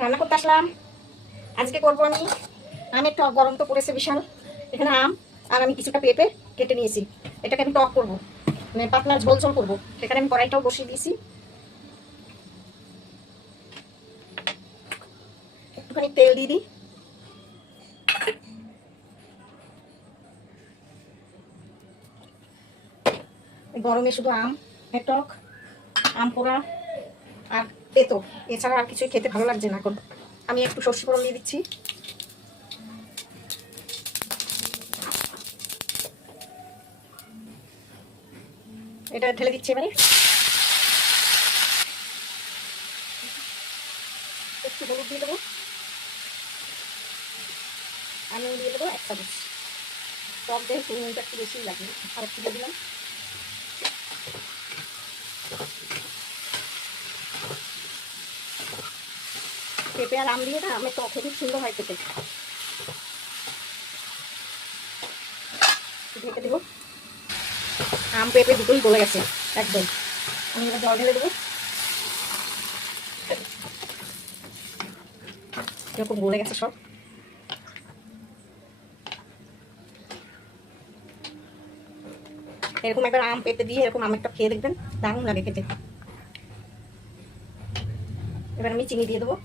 রান্না করতে আসলাম। আজকে করবো আমি আমের টক। গরম তো পড়েছে বিশাল। এখানে আম আর আমি কিছুটা পেঁপে কেটে নিয়েছি। এটাকে আমি টক করবো, মানে পাতলা ঝোল ঝোল করবো। সেখানে আমি কড়াইটাও বসিয়ে দিয়েছি। একটুখানি তেল দিয়ে দিই। গরমে শুধু আম এর টক, আম পোড়া আর তেতো, এছাড়া আর কিছুই খেতে ভালো লাগছে না এখন। আমি একটু সর্ষে ফোড়ন দিয়ে দিচ্ছি। এটা ঢেলে দিচ্ছি এবারে। একটু হলুদ দিয়ে দেবো। আমি দিয়ে দেবো 1 চামচ। টক দিয়ে নুনটা একটু বেশি লাগে, আর একটু দিয়ে দিলাম। পেঁপে আর আম দিয়ে না আমের টক খুব সুন্দর হয় খেতে। ঢেকে দেবো। আম পেঁপে দুটোই গলে গেছে একদম। আমি এবার জল ঢেলে দেবো। এরকম গলে গেছে সব। এরকম একবার আম পেঁপে দিয়ে এরকম আমের টক খেয়ে দেখবেন, দারুণ লাগে খেতে। এবার আমি চিনি দিয়ে দেবো।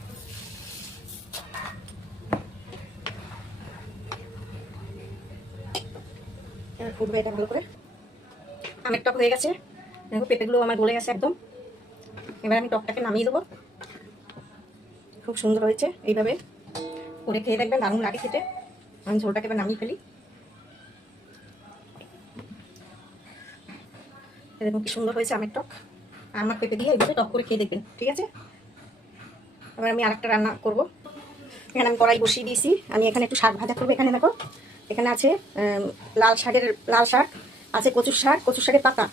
এবার ফুটবে এটা ভালো করে। আমের টক হয়ে গেছে, দেখো পেঁপেগুলো আমার গলে গেছে একদম। এবার আমি টকটাকে নামিয়ে দেবো। খুব সুন্দর হয়েছে, এইভাবে করে খেয়ে দেখবেন, দারুণ লাগে খেতে। আমি ঝোলটাকে এবার নামিয়ে ফেলি। দেখুন কি সুন্দর হয়েছে আমের টক। আমার পেঁপে দিয়ে এইভাবে টক করে খেয়ে দেখবেন, ঠিক আছে। এবার আমি আরেকটা রান্না করব। এখানে আমি কড়াই বসিয়ে দিয়েছি। আমি এখানে একটু শাক ভাজা করবো। এখানে দেখো, এখানে আছে লাল শাক আছে, কচুর শাকের পাতা,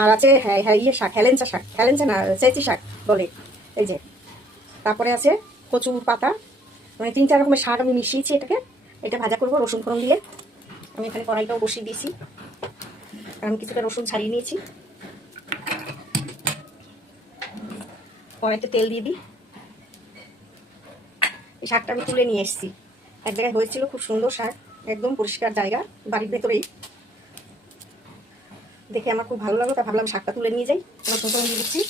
আর আছে ইয়ে শাক, হেলেঞ্চা না চেঁচি শাক বলে, এই যে। তারপরে আছে কচুর পাতা, মানে 3-4 রকমের শাক আমি মিশিয়েছি এটাকে। এটা ভাজা করবো রসুন ফোড়ন দিয়ে। আমি এখানে কড়াইটাও বসিয়ে দিয়েছি, আমি কিছুটা রসুন ছাড়িয়ে নিয়েছি। কড়াইতে তেল দিয়ে দিই। এই শাকটা আমি তুলে নিয়ে এসেছি, এক জায়গায় হয়েছিল খুব সুন্দর শাক, একদম পরিষ্কার জায়গা, বাড়ির ভেতরেই। দেখে আমার খুব ভালো লাগলো, তা ভাবলাম শাকটা তুলে নিয়ে যাই। রসুন ফোড়ন দিয়ে দিচ্ছি।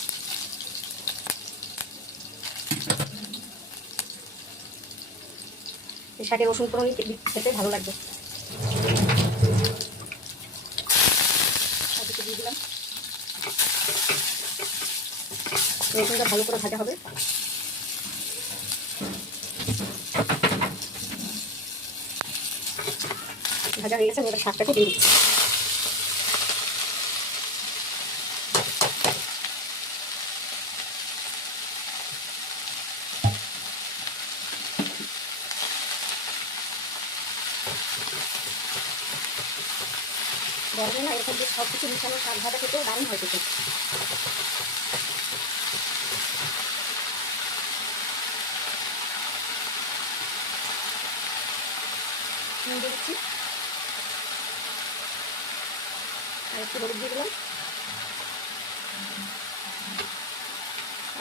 এই শাকের রসুন ফোড়ন খেতে ভালো লাগবে। দিয়ে দিলাম। রসুনটা ভালো করে ভাজা হবে। ভাজা হয়ে গেছে, আমি এবার শাকটাকে দিয়ে দিচ্ছি। গরমে না এরকম সব কিছু মিশানো শাক ভাজা খেতেও দারুণ হয় খেতে। দিয়ে দিচ্ছি, আর একটু হলুদ দিয়ে দিলাম।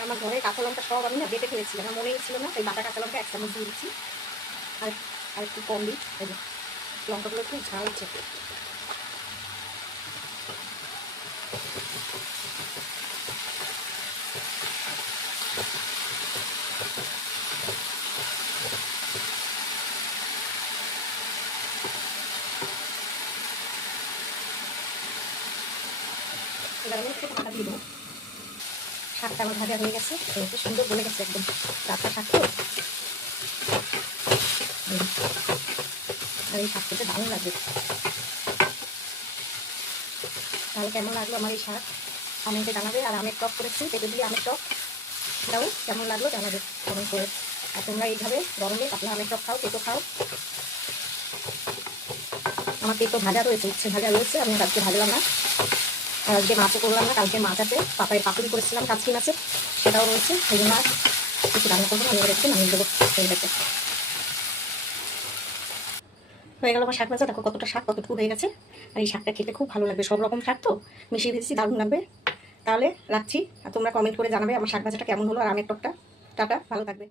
আমার ঘরে কাঁচা লঙ্কা সব আমি না বেটে ফেলেছি, আমার মনেই ছিল না, তাই বাটা কাঁচা লঙ্কা 1 চামচ দিয়ে দিচ্ছি। আর একটু কম দিই, এই যে লঙ্কাগুলো একটু ঝাল আছে। এবার আমি একটু ঢাকা দিয়ে দেবো। শাকটা আমার ভাজা হয়ে গেছে, একটু সুন্দর গলে গেছে একদম। রাতটা শাক তো, আর এই শাক খেতে দারুণ লাগবে। তাহলে কেমন লাগলো আমার এই শাক কমেন্টে জানাবে। আর আমের টক করেছি, পেঁপে দিয়ে আমের টক, সেটাও কেমন লাগলো জানাবে কমেন্ট করে। আর তোমরা এইভাবে গরমে পাতলা আমের টক খাও, পেঁপে খাও। আমার পেঁপে ভাজা রয়েছে, উচ্ছে ভাজা রয়েছে, আমি আজকে ভাজলাম না। আর আজকে মাছও করলাম না, কালকে মাছ আছে, পাপায় পাতুরি করেছিলাম কাচকি মাছের, সেটাও রয়েছে। সেই জন্য আর কিছু রান্না করবো না, আমি একটু নামিয়ে দেবো তেলটাকে। হয়ে গেল আমার শাক ভাজা। দেখো কতটা শাক কতটুকু হয়ে গেছে। আর এই শাকটা খেতে খুব ভালো লাগবে, সব রকম শাক তো মিশিয়ে ভেজেছি, দারুণ লাগবে। তাহলে রাখছি, আর তোমরা কমেন্ট করে জানাবে আমার শাক ভাজাটা কেমন হলো আর আমের টকটা। টাটা, ভালো থাকবে।